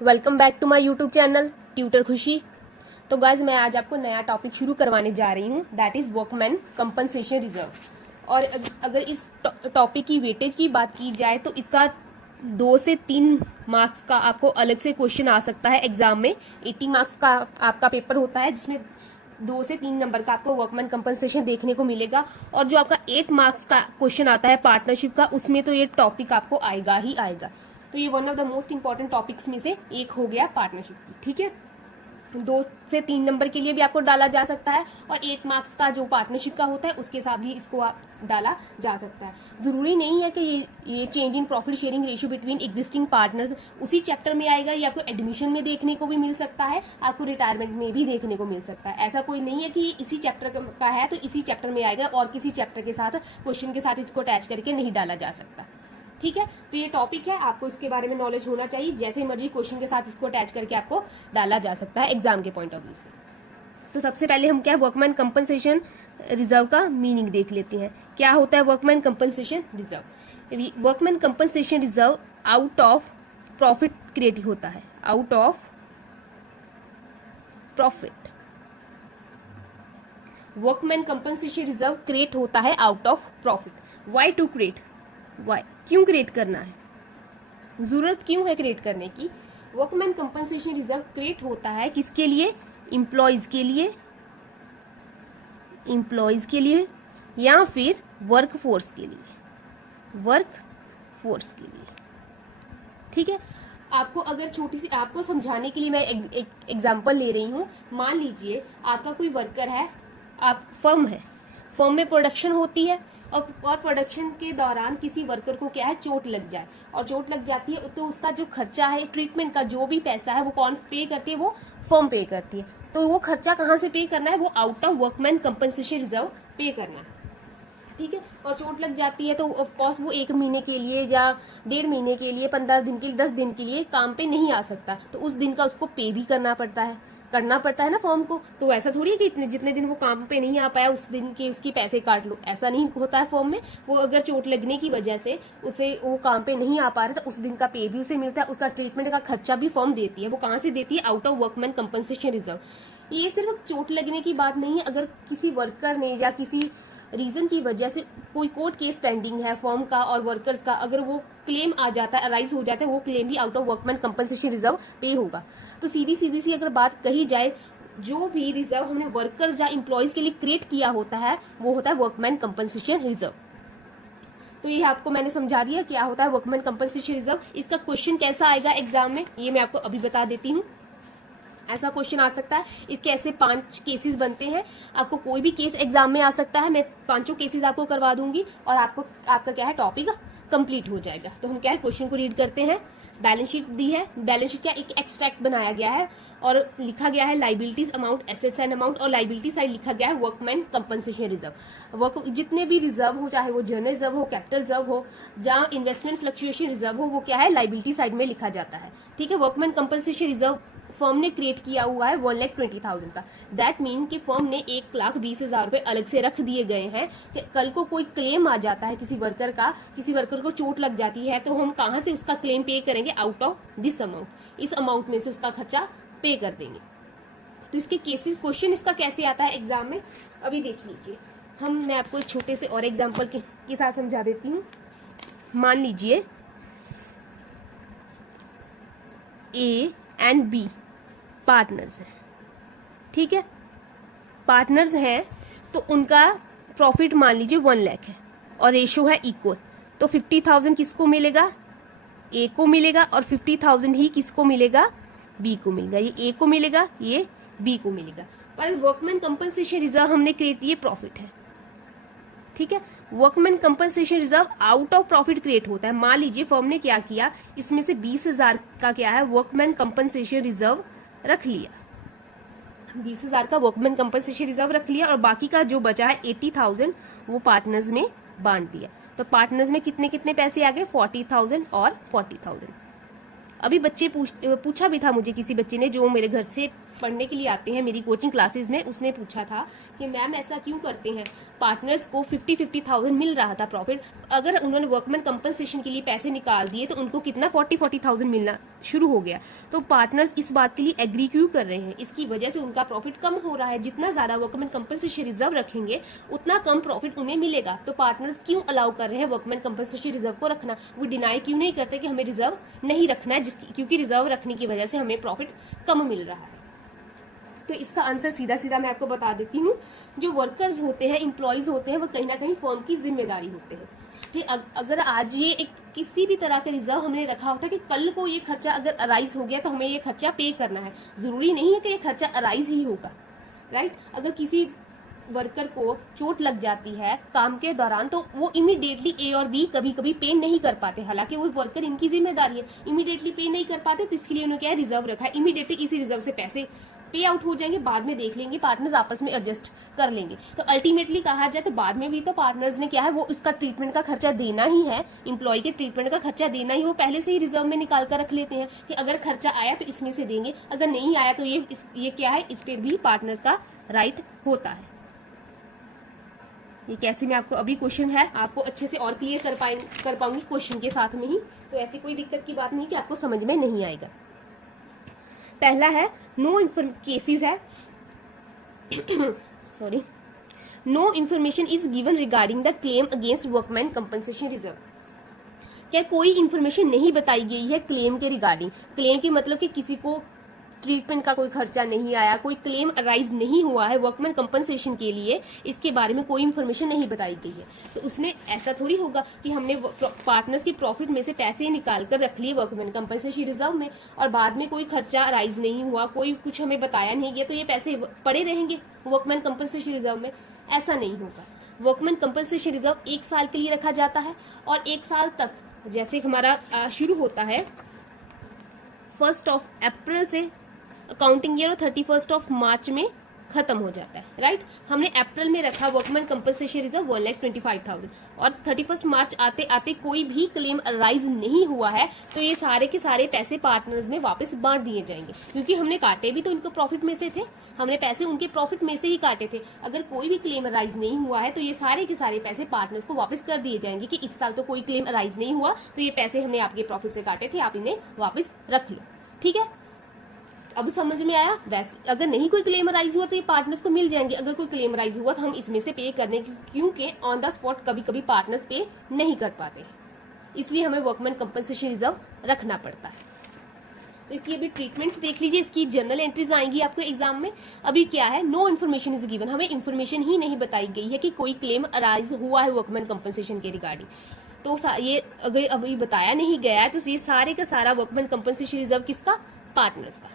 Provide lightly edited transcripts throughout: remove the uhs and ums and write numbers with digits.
Welcome back to my YouTube channel tutor Khushi. तो guys मैं आज आपको नया टॉपिक शुरू करवाने जा रही हूँ, that is workman compensation reserve. और अगर इस टॉपिक की वेटेज की बात की जाए तो इसका 2 से 3 मार्क्स का आपको अलग से क्वेश्चन आ सकता है एग्जाम में। 80 मार्क्स का आपका पेपर होता है जिसमें 2 से 3 नंबर का आपको वर्कमैन कंपनसेशन देखने को मिलेगा। और जो आपका 8 मार्क्स का क्वेश्चन आता है पार्टनरशिप का, उसमें तो ये टॉपिक आपको आएगा ही आएगा। तो ये one of the most important topics में से एक हो गया पार्टनरशिप की। ठीक है, 2 से 3 नंबर के लिए भी आपको डाला जा सकता है और 8 मार्क्स का जो पार्टनरशिप का होता है उसके साथ भी इसको डाला जा सकता है। जरूरी नहीं है कि ये change in profit sharing ratio between existing partners उसी चैप्टर में आएगा। ये आपको एडमिशन में देखने को भी मिल सकता है, आपको रिटायरमेंट में भी देखने को मिल सकता है। ऐसा कोई नहीं है कि इसी चैप्टर का है तो इसी चैप्टर में आएगा और किसी चैप्टर के साथ क्वेश्चन के साथ इसको अटैच करके नहीं डाला जा सकता। ठीक है, तो ये टॉपिक है, आपको इसके बारे में नॉलेज होना चाहिए। जैसे मर्जी क्वेश्चन के साथ इसको अटैच करके आपको डाला जा सकता है एग्जाम के पॉइंट ऑफ व्यू से। तो सबसे पहले हम क्या है वर्कमैन कंपनसेशन रिजर्व का मीनिंग देख लेते हैं। क्या होता है workman compensation reserve? Workman compensation reserve out of profit create होता है, out of profit. Workman compensation reserve create होता है out of profit. Why to create? Why, क्यों क्रिएट करना है, जरूरत क्यों है क्रिएट करने की? वर्कमैन कंपनसेशन रिजर्व क्रिएट होता है किसके लिए? इंप्लॉइज के लिए, इंप्लॉइज के लिए या फिर वर्क फोर्स के लिए, वर्क फोर्स के लिए। ठीक है, आपको अगर छोटी सी आपको समझाने के लिए मैं एक एग्जांपल ले रही हूँ। मान लीजिए आपका कोई वर्कर है, आप फर्म है, फर्म में प्रोडक्शन होती है और प्रोडक्शन के दौरान किसी वर्कर को क्या है चोट लग जाए और चोट लग जाती है तो उसका जो खर्चा है ट्रीटमेंट का, जो भी पैसा है वो कौन पे करती है? वो फर्म पे करती है। तो वो खर्चा कहाँ से पे करना है? वो out of workman compensation reserve पे करना है। ठीक है, और चोट लग जाती है तो ऑफकोर्स वो 1 महीने के लिए या 1.5 महीने के लिए, 15 दिन के लिए, 10 दिन के लिए काम पे नहीं आ सकता, तो उस दिन का उसको पे भी करना पड़ता है ना फर्म को। तो ऐसा थोड़ी है कि इतने जितने दिन वो काम पे नहीं आ पाया उस दिन के उसकी पैसे काट लो, ऐसा नहीं होता है फर्म में। वो अगर चोट लगने की वजह से उसे वो काम पे नहीं आ पा रहा तो उस दिन का पे भी उसे मिलता है, उसका ट्रीटमेंट का खर्चा भी फर्म देती है। वो कहाँ से देती है? Out of workman compensation reserve. ये सिर्फ चोट लगने की बात नहीं है, अगर किसी वर्कर ने या किसी रीजन की वजह से कोई कोर्ट केस पेंडिंग है फर्म का और वर्कर्स का, अगर वो क्लेम आ जाता है, अराइज हो जाता है, वो क्लेम भी out of workman compensation reserve पे होगा। तो सीधी सी अगर बात कही जाए, जो भी रिजर्व हमने वर्कर्स या इंप्लॉइज के लिए क्रिएट किया होता है वो होता है वर्कमैन कंपनसेशन रिजर्व। तो ये आपको मैंने समझा दिया क्या होता है वर्कमैन कंपनसेशन रिजर्व। इसका क्वेश्चन कैसा आएगा एग्जाम में ये मैं आपको अभी बता देती हूँ। ऐसा क्वेश्चन आ सकता है, इसके ऐसे 5 केसेस बनते हैं। आपको कोई भी केस एग्जाम में आ सकता है, मैं 5 केसेस आपको करवा दूंगी और आपका क्या है टॉपिक कंप्लीट हो जाएगा। तो हम क्या है क्वेश्चन को रीड करते हैं। बैलेंस शीट दी है, बैलेंस शीट का एक एक्सट्रैक्ट बनाया गया है और लिखा गया है liabilities amount, assets and amount, और लाइबिलिटी साइड लिखा गया है वर्कमैन कंपनसेशन रिजर्व। वर्क जितने भी रिजर्व हो, चाहे वो जर्नल रिजर्व हो, कैपिटल रिजर्व हो, जहाँ इन्वेस्टमेंट फ्लक्चुएशन रिजर्व हो, वो क्या है लाइबिलिटी साइड में लिखा जाता है। ठीक है, वर्कमैन कंपनसेशन रिजर्व फर्म ने क्रिएट किया हुआ है 1,20,000 का। दैट मीन कि फर्म ने 1,20,000 रुपए अलग से रख दिए गए हैं कि कल को कोई क्लेम आ जाता है किसी वर्कर का, किसी वर्कर को चोट लग जाती है तो हम कहाँ से उसका क्लेम पे करेंगे? आउट ऑफ दिस अमाउंट, इस अमाउंट में से उसका खर्चा पे कर देंगे। तो इसके केसेस क्वेश्चन इसका कैसे आता है एग्जाम में अभी देख लीजिए। मैं आपको एक छोटे से और एग्जाम्पल के साथ समझा देती हूँ। मान लीजिए ए एंड बी पार्टनर्स है। ठीक है, पार्टनर्स हैं तो उनका प्रॉफिट मान लीजिए 1 लाख है और रेशो है इक्वल। तो 50,000 किसको मिलेगा? ए को मिलेगा और 50,000 ही किसको मिलेगा? बी को मिलेगा। ये ए को मिलेगा, ये बी को मिलेगा। पर वर्कमैन कंपनसेशन रिजर्व हमने क्रिएट, ये प्रॉफिट है। ठीक है, workman compensation reserve out of profit create होता है। मान लीजिए फर्म ने क्या किया, इसमें से 20,000 का क्या है वर्कमैन कंपनसेशन रिजर्व रख लिया, 20,000 का वर्कमैन कंपनसेशन रिजर्व रख लिया और बाकी का जो बचा है 80,000 वो पार्टनर्स में बांट दिया। तो पार्टनर्स में कितने कितने पैसे आ गए? 40,000 और 40,000। अभी बच्चे पूछा भी था मुझे किसी बच्चे ने जो मेरे घर से पढ़ने के लिए आते हैं मेरी कोचिंग क्लासेस में, उसने पूछा था कि मैम ऐसा क्यों करते हैं, पार्टनर्स को 50,000 मिल रहा था प्रॉफिट, अगर उन्होंने वर्कमैन कंपनसेशन के लिए पैसे निकाल दिए तो उनको कितना 40,000 मिलना शुरू हो गया। तो पार्टनर्स इस बात के लिए एग्री क्यों कर रहे हैं, इसकी वजह से उनका प्रॉफिट कम हो रहा है। जितना ज्यादा वर्कमैन कंपनसेशन रिजर्व रखेंगे उतना कम प्रॉफिट उन्हें मिलेगा। तो पार्टनर्स क्यों अलाउ कर रहे हैं वर्कमैन कंपनसेशन रिजर्व को रखना, वो डिनाई क्यों नहीं करते कि हमें रिजर्व नहीं रखना है, क्योंकि रिजर्व रखने की वजह से हमें प्रॉफिट कम मिल रहा है। तो इसका आंसर सीधा सीधा मैं आपको बता देती हूँ, जो वर्कर्स होते हैं, एम्प्लॉयज होते हैं, वो कहीं ना कहीं फर्म की जिम्मेदारी होते हैं कि अगर आज ये एक किसी भी तरह का रिजर्व हमने रखा होता है कि कल को ये खर्चा अगर अराइज हो गया तो हमें ये खर्चा पे करना है, जरूरी नहीं है कि ये खर्चा अराइज ही होगा, राइट। अगर किसी वर्कर को चोट लग जाती है काम के दौरान तो वो इमीडिएटली ए और बी कभी कभी पे नहीं कर पाते, हालांकि वो वर्कर इनकी जिम्मेदारी है, इमीडिएटली पे नहीं कर पाते, तो इसके लिए उन्होंने क्या है रिजर्व रखा है। इमीडिएटली इसी रिजर्व से पैसे पे आउट हो जाएंगे, बाद में देख लेंगे, पार्टनर्स आपस में एडजस्ट कर लेंगे। तो अल्टीमेटली कहा जाए तो बाद में भी तो पार्टनर्स ने क्या है, वो इसका ट्रीटमेंट का खर्चा देना ही है, एम्प्लॉय के ट्रीटमेंट का खर्चा देना ही, वो पहले से ही रिजर्व में निकाल कर रख लेते हैं कि अगर खर्चा आया तो इसमें से देंगे, अगर नहीं आया तो ये क्या है, इस पे भी पार्टनर्स का राइट होता है। ये कैसे में आपको अभी क्वेश्चन है, आपको अच्छे से और क्लियर कर पाऊंगी क्वेश्चन के साथ में ही, तो ऐसी कोई दिक्कत की बात नहीं कि आपको समझ में नहीं आएगा। पहला है नो केसेस है sorry, no information is given regarding the claim against workman compensation reserve. क्या कोई इन्फॉर्मेशन नहीं बताई गई है क्लेम के रिगार्डिंग, क्लेम की मतलब कि किसी को ट्रीटमेंट का कोई खर्चा नहीं आया, कोई क्लेम अराइज नहीं हुआ है वर्कमैन कंपनसेशन के लिए, इसके बारे में कोई इन्फॉर्मेशन नहीं बताई गई है। तो उसने ऐसा थोड़ी होगा कि हमने पार्टनर्स के प्रॉफिट में से पैसे निकाल कर रख लिए वर्कमैन कंपनसेशन रिजर्व में और बाद में कोई खर्चा अराइज नहीं हुआ, कोई कुछ हमें बताया नहीं गया, तो ये पैसे पड़े रहेंगे वर्कमैन कंपनसेशन रिजर्व में, ऐसा नहीं होगा। वर्कमैन कंपनसेशन रिजर्व 1 साल के लिए रखा जाता है और 1 साल तक, जैसे हमारा शुरू होता है 1 अप्रैल से अकाउंटिंग ईयर और 31 मार्च में खत्म हो जाता है, राइट। हमने अप्रैल में रखा वर्कमैन कंपनसेशन रिजर्व 1,25,000 और 31 मार्च आते आते कोई भी क्लेम अराइज नहीं हुआ है, तो ये सारे के सारे पैसे पार्टनर्स में वापस बांट दिए जाएंगे, क्योंकि हमने काटे भी तो इनको प्रॉफिट में से थे, हमने पैसे उनके प्रॉफिट में से ही काटे थे। अगर कोई भी क्लेम अराइज नहीं हुआ है तो ये सारे के सारे पैसे पार्टनर्स को वापस कर दिए जाएंगे कि इस साल तो कोई क्लेम अराइज नहीं हुआ, तो ये पैसे हमने आपके प्रॉफिट से काटे थे, आप इन्हें वापस रख लो, ठीक है। अब समझ में आया। वैसे अगर नहीं कोई क्लेम राइज हुआ तो ये पार्टनर्स को मिल जाएंगे, अगर कोई क्लेम राइज हुआ तो हम इसमें से पे करने, क्योंकि ऑन द स्पॉट कभी कभी पार्टनर्स पे नहीं कर पाते, इसलिए हमें वर्कमैन कंपनसेशन रिजर्व रखना पड़ता है। तो इसकी अभी ट्रीटमेंट्स देख लीजिए, इसकी जनरल एंट्रीज आएंगी आपको एग्जाम में। अभी क्या है, नो इन्फॉर्मेशन इज गिवन, हमें इन्फॉर्मेशन ही नहीं बताई गई है कि कोई क्लेम अराइज हुआ है वर्कमैन कंपनसेशन के रिगार्डिंग, तो ये अगर अभी बताया नहीं गया है तो ये सारे का सारा वर्कमैन कंपनसेशन रिजर्व किसका, पार्टनर्स का।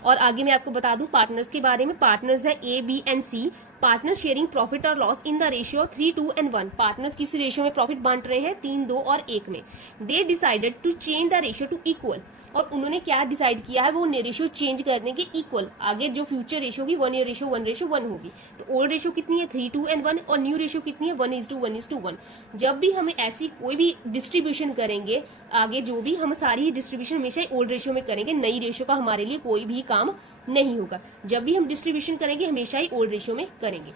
और आगे मैं आपको बता दूं पार्टनर्स के बारे में, पार्टनर्स है A, B and C, partners sharing profit और loss in the ratio 3, 2 and 1। Partners किस रेशियो में प्रॉफिट बांट रहे हैं, 3, 2 और 1 में। They decided to change the ratio to equal, और उन्होंने क्या डिसाइड किया है, वो रेशियो चेंज करने के इक्वल, आगे जो फ्यूचर रेशियो होगी 1:1 होगी। तो ओल्ड रेशियो कितनी है, 3, 2 and 1, और न्यू रेशियो कितनी है, 1:1. जब भी हमें ऐसी कोई भी डिस्ट्रीब्यूशन करेंगे आगे, जो भी हम सारी डिस्ट्रीब्यूशन हमेशा ओल्ड रेशियो में करेंगे, नई रेशियो का हमारे लिए कोई भी काम नहीं होगा। जब भी हम डिस्ट्रीब्यूशन करेंगे हमेशा ही ओल्ड रेशियो में करेंगे।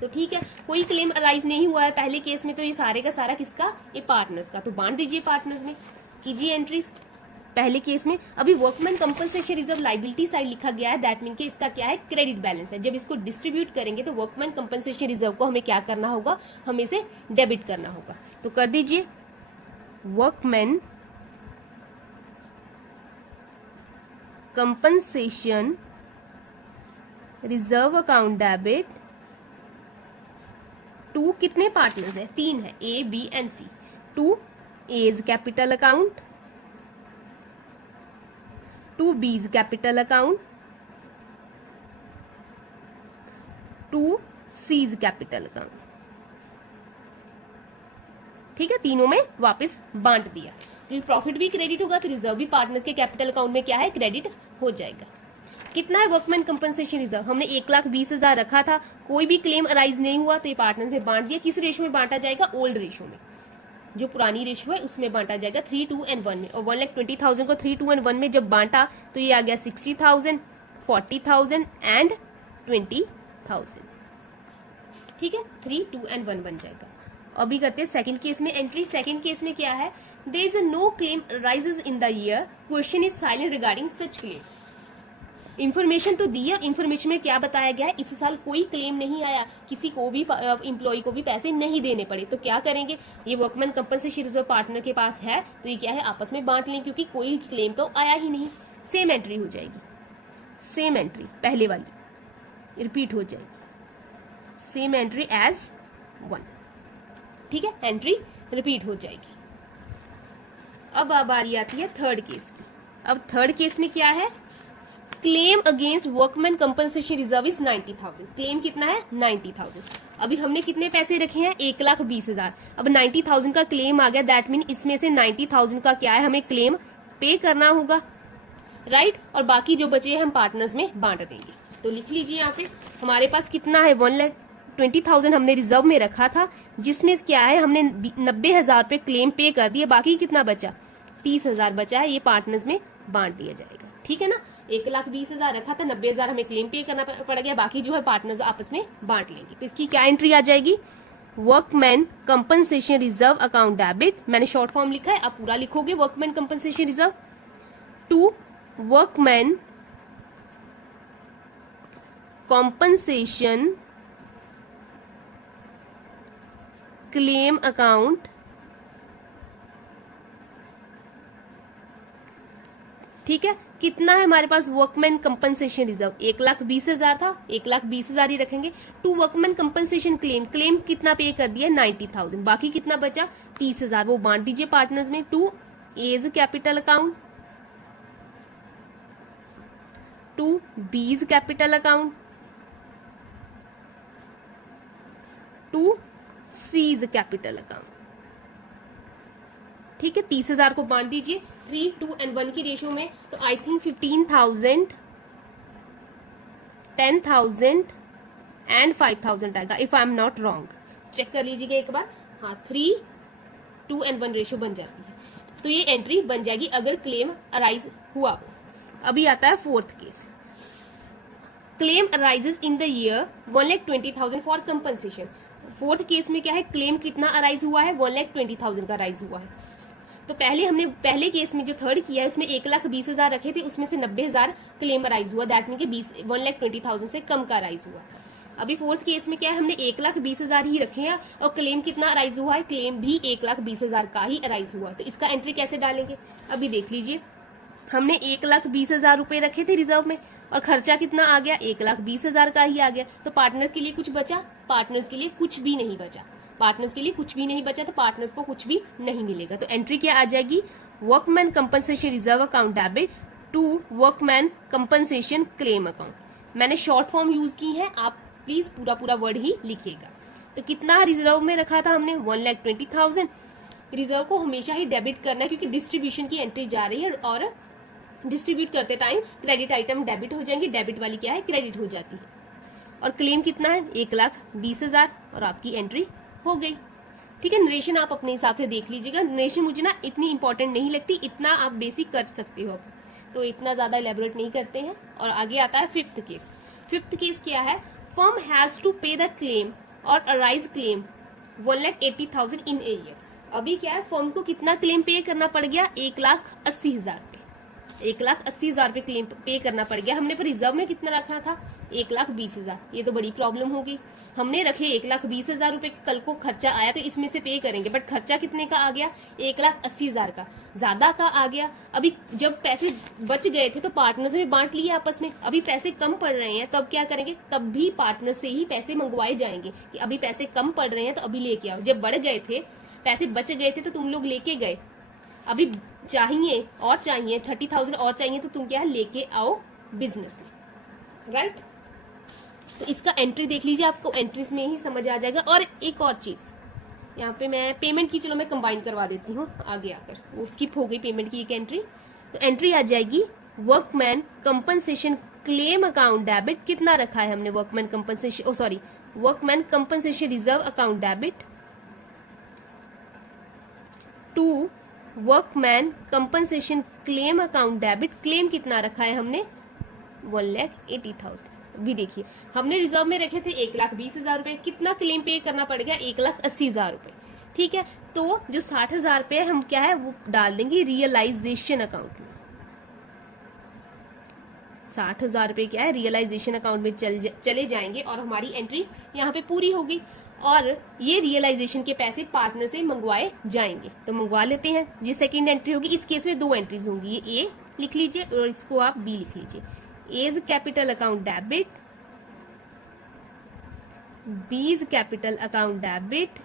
तो ठीक है, कोई क्लेम अराइज नहीं हुआ है पहले केस में, तो ये सारे का सारा किसका, ये पार्टनर्स का। तो बांट दीजिए पार्टनर्स में, कीजिए एंट्रीज पहले केस में। अभी workman compensation reserve liability side लिखा गया है, दैट मीन कि इसका क्या है, क्रेडिट बैलेंस है। जब इसको डिस्ट्रीब्यूट करेंगे तो वर्कमैन कंपनसेशन रिजर्व को हमें क्या करना होगा, हमें इसे डेबिट करना होगा। तो कर दीजिए workman compensation reserve account debit to, कितने पार्टनर्स है, 3 है, A, B and C. To A's capital account, to B's capital account, to C's capital account. ठीक है, तीनों में वापस बांट दिया। प्रॉफिट भी क्रेडिट होगा तो रिजर्व भी पार्टनर्स के कैपिटल अकाउंट में क्या है, क्रेडिट हो जाएगा। कितना है वर्कमैन कंपनसेशन रिजर्व, हमने 1,20,000 रखा था, कोई भी क्लेम अराइज नहीं हुआ तो ये पार्टनर्स में बांट दिया। किस रेशियो में बांटा जाएगा, ओल्ड रेशियो में, जो पुरानी रेशियो है उसमें बांटा जाएगा 3, 2 and 1 में। और 1,20,000 को 3, 2 and 1 में जब बांटा तो ये आ गया 60,000 40,000 एंड 20,000। ठीक है, 3, 2 एंड 1 बन जाएगा। अभी करते हैं सेकंड केस में एंट्री। सेकंड केस में क्या है, there is no claim rises in the year, question is silent regarding such claim. Information तो दी है, इन्फॉर्मेशन में क्या बताया गया है, इस साल कोई क्लेम नहीं आया, किसी को भी एम्प्लॉय को भी पैसे नहीं देने पड़े, तो क्या करेंगे, ये वर्कमैन कंपनसेशन रिजर्व पार्टनर के पास है तो ये क्या है, आपस में बांट लें, क्योंकि कोई क्लेम तो आया ही नहीं। सेम एंट्री हो जाएगी, सेम एंट्री पहले वाली रिपीट हो जाएगी, सेम एंट्री एज 1। ठीक है, एंट्री रिपीट हो जाएगी। अब बारी आती है थर्ड केस की। अब थर्ड केस में क्या है, claim against workman compensation reserve is 90,000। Claim कितना है, 90,000। अभी हमने कितने पैसे रखे हैं, 1,20,000। अब 90,000 का क्लेम आ गया, दैट मीन इसमें से 90,000 का क्या है, हमें क्लेम पे करना होगा, राइट। और बाकी जो बचे हम पार्टनर्स में बांट देंगे। तो लिख लीजिए यहाँ पे हमारे पास कितना है, 1,20,000 हमने रिजर्व में रखा था, जिसमें क्या है हमने 90,000 पे क्लेम पे कर दिया, बाकी कितना बचा, 30,000 बचा है, ये पार्टनर्स में बांट दिया जाएगा। ठीक है ना, 1,20,000 रखा था, 90,000 हमें क्लेम पे करना पड़ गया, बाकी जो है पार्टनर्स आपस में बांट लेंगे। तो इसकी क्या एंट्री आ जाएगी, workman compensation reserve account debit, मैंने शॉर्ट फॉर्म लिखा है, आप पूरा लिखोगे, workman compensation reserve to workman compensation claim account. ठीक है, कितना है हमारे पास वर्कमैन कंपनसेशन रिजर्व, 1,20,000 था, 1,20,000 ही रखेंगे। To workman compensation claim, claim कितना पे कर दिया, 90,000, बाकी कितना बचा, 30,000, वो बांट दीजिए पार्टनर्स में। To A's capital account, to B's capital account, to C's capital account. ठीक है, 30,000 को बांट दीजिए 3, 2 एंड 1 की रेशियो में, तो आई थिंक 15,000, 10,000 एंड 5,000 आएगा, if I am not wrong. Check कर लीजिएगा एक बार, हाँ 3, 2 एंड 1 रेशियो बन जाती है, तो ये एंट्री बन जाएगी अगर क्लेम अराइज हुआ हो। अभी आता है fourth case, claim arises in the year 1,20,000 for compensation. Fourth case में क्या है, क्लेम कितना अराइज हुआ है, 1,20,000 का अराइज हुआ है। तो पहले हमने पहले केस में जो थर्ड किया है उसमें 1,20,000 रखे थे, उसमें से 90,000 क्लेम अराइज हुआ, दैट मीन कि 1,20,000 से कम का अराइज हुआ। अभी फोर्थ केस में क्या है, हमने 1,20,000 ही रखे हैं और क्लेम कितना अराइज हुआ है, क्लेम भी 1,20,000 का ही अराइज हुआ। तो इसका एंट्री कैसे डालेंगे, अभी देख लीजिए, हमने 1,20,000 रुपए रखे थे रिजर्व में और खर्चा कितना आ गया, 1,20,000 का ही आ गया। तो पार्टनर्स के लिए कुछ बचा, पार्टनर्स के लिए कुछ भी नहीं बचा, पार्टनर्स के लिए कुछ भी नहीं बचा, तो पार्टनर्स को कुछ भी नहीं मिलेगा। तो एंट्री क्या आ जाएगी, workman compensation reserve account debit to workman compensation claim account. मैंने शॉर्ट फॉर्म यूज की है, आप प्लीज पूरा पूरा वर्ड ही लिखिएगा। तो कितना रिजर्व में रखा था हमने, 1,20,000। रिजर्व को हमेशा ही डेबिट करना है क्योंकि डिस्ट्रीब्यूशन की एंट्री जा रही है और डिस्ट्रीब्यूट करते टाइम क्रेडिट आइटम डेबिट हो जाएंगे, डेबिट वाली क्या है, क्रेडिट हो जाती है। और क्लेम कितना है, 1,20,000 और आपकी एंट्री हो गई। ठीक है, नरेशन आप अपने हिसाब से देख लीजिएगा, नरेशन मुझे ना इतनी इंपॉर्टेंट नहीं लगती, इतना आप बेसिक कर सकते हो, तो इतना ज्यादा इलेबोरेट नहीं करते हैं। और आगे आता है फिफ्थ केस। फिफ्थ केस क्या है, फर्म हैज टू पे द क्लेम और arise claim 1,80,000 in a year. अभी क्या है, फर्म को कितना क्लेम पे करना पड़ गया, 1,80,000 पे, 1,80,000 पे क्लेम पे करना पड़ गया। हमने पर रिजर्व में कितना रखा था, 1,20,000। ये तो बड़ी प्रॉब्लम होगी, हमने रखे 1,20,000 रुपए, कल को खर्चा आया तो इसमें से पे करेंगे, बट खर्चा कितने का आ गया, 1,80,000 का, ज्यादा का आ गया। अभी जब पैसे बच गए थे तो पार्टनर्स में बांट लिए आपस में, अभी पैसे कम पड़ रहे हैं तब क्या करेंगे, तब भी पार्टनर से ही पैसे मंगवाए जाएंगे कि अभी पैसे कम पड़ रहे हैं तो अभी लेके आओ। जब बढ़ गए थे, पैसे बच गए थे तो तुम लोग लेके गए, अभी चाहिए और चाहिए 30,000 और चाहिए तो तुम क्या लेके आओ बिजनेस में, राइट। तो इसका एंट्री देख लीजिए, आपको एंट्रीज में ही समझ आ जाएगा। और एक और चीज यहाँ पे मैं पेमेंट की, चलो मैं कंबाइन करवा देती हूँ आगे आकर, वो स्किप हो गई पेमेंट की एक एंट्री। तो एंट्री आ जाएगी workman compensation claim account debit. कितना रखा है हमने workman compensation, sorry workman compensation reserve account debit to workman compensation claim account debit. Claim कितना रखा है हमने, 1,80,000 भी देखिए हमने रिजर्व में रखे थे 1,20,000 रुपए, कितना क्लेम पे करना पड़ गया 1,80,000 रुपए। ठीक है, तो जो 60,000 रुपए हम क्या है वो डाल देंगे रियलाइजेशन अकाउंट में। 60,000 रुपए क्या है रियलाइजेशन अकाउंट में चले जाएंगे और हमारी एंट्री यहाँ पे पूरी होगी। और ये रियलाइजेशन के पैसे पार्टनर से मंगवाए जाएंगे, तो मंगवा लेते हैं। जी सेकंड एंट्री होगी, इस केस में 2 एंट्रीज होंगी, ये ए लिख लीजिए और इसको आप बी लिख लीजिए। A is capital account debit, B is capital account debit,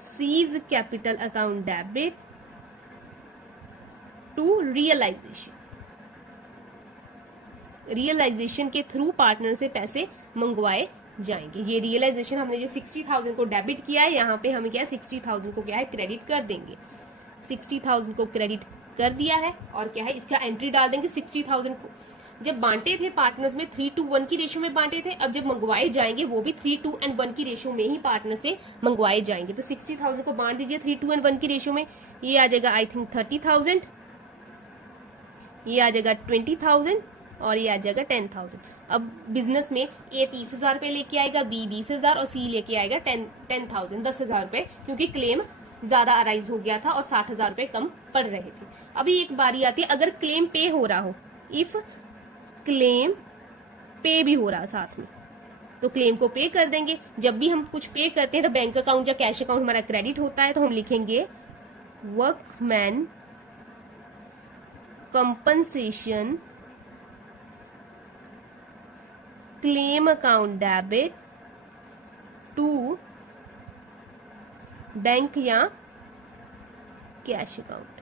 C is capital account debit to realisation. Realisation के थ्रू पार्टनर से पैसे मंगवाए जाएंगे। ये रियलाइजेशन हमने जो 60,000 को डेबिट किया है, यहाँ पे हमें क्या है 60,000 को क्या है क्रेडिट कर देंगे। 60,000 को क्रेडिट कर दिया है और क्या है इसका एंट्री डाल देंगे। 60,000 को जब बांटे थे पार्टनर्स में 3:1 की रेशियो में बांटे थे, अब जब मंगवाए जाएंगे वो भी 3:1 की रेशियो में ही पार्टनर से मंगवाए जाएंगे। तो 60,000 को बांट दीजिए 3:1 की रेशियो में, ये आ जाएगा आई थिंक 30,000, ये आ जाएगा 20,000 और ये आ जाएगा 10,000। अब बिजनेस में ए 30,000 रुपए लेके आएगा, बी 20,000 और सी लेके आएगा 10,000 10,000 रुपए, क्योंकि क्लेम ज्यादा अराइज हो गया था और 60,000 रुपए कम पड़ रहे थे। अभी एक बारी आती है अगर क्लेम पे हो रहा हो, इफ क्लेम पे भी हो रहा साथ में, तो क्लेम को पे कर देंगे। जब भी हम कुछ पे करते हैं तो बैंक अकाउंट या कैश अकाउंट हमारा क्रेडिट होता है, तो हम लिखेंगे workman compensation claim account debit to bank या कैश अकाउंट।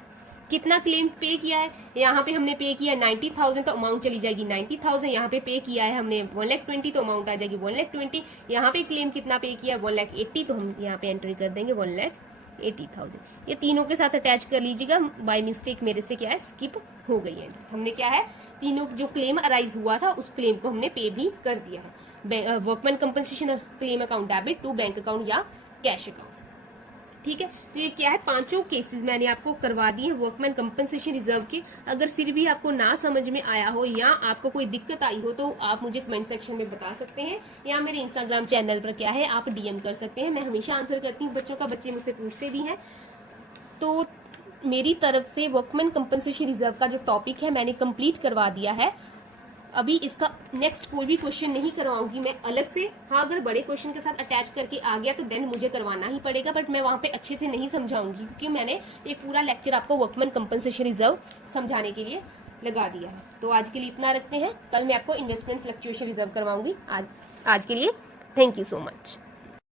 कितना क्लेम पे किया है, यहाँ पे हमने पे किया 90,000 तो अमाउंट चली जाएगी 90,000। यहाँ पे पे किया है हमने 1,20,000 तो अमाउंट आ जाएगी 1,20,000। यहाँ पे क्लेम कितना पे किया 1,80,000 तो हम यहाँ पे एंट्री कर देंगे 1,80,000। ये तीनों के साथ अटैच कर लीजिएगा, बाय मिस्टेक मेरे से क्या है स्किप हो गई है। हमने क्या है तीनों जो क्लेम अराइज हुआ था उस क्लेम को हमने पे भी कर दिया है। Workman compensation claim account debit to bank account या कैश अकाउंट। ठीक है, तो ये क्या है पांचों केसेस मैंने आपको करवा दिए हैं वर्कमैन कंपनसेशन रिजर्व के। अगर फिर भी आपको ना समझ में आया हो या आपको कोई दिक्कत आई हो तो आप मुझे कमेंट सेक्शन में बता सकते हैं, या मेरे इंस्टाग्राम चैनल पर क्या है आप डीएम कर सकते हैं। मैं हमेशा आंसर करती हूँ बच्चों का, बच्चे मुझसे पूछते भी हैं। तो मेरी तरफ से वर्कमैन कंपनसेशन रिजर्व का जो टॉपिक है मैंने कंप्लीट करवा दिया है। अभी इसका नेक्स्ट कोई भी क्वेश्चन नहीं करवाऊंगी मैं अलग से। हाँ, अगर बड़े क्वेश्चन के साथ अटैच करके आ गया तो देन मुझे करवाना ही पड़ेगा, बट मैं वहां पे अच्छे से नहीं समझाऊंगी क्योंकि मैंने एक पूरा लेक्चर आपको वर्कमैन कंपनसेशन रिजर्व समझाने के लिए लगा दिया है। तो आज के लिए इतना रखते हैं, कल मैं आपको इन्वेस्टमेंट फ्लक्चुएशन रिजर्व करवाऊंगी। आज के लिए थैंक यू सो मच।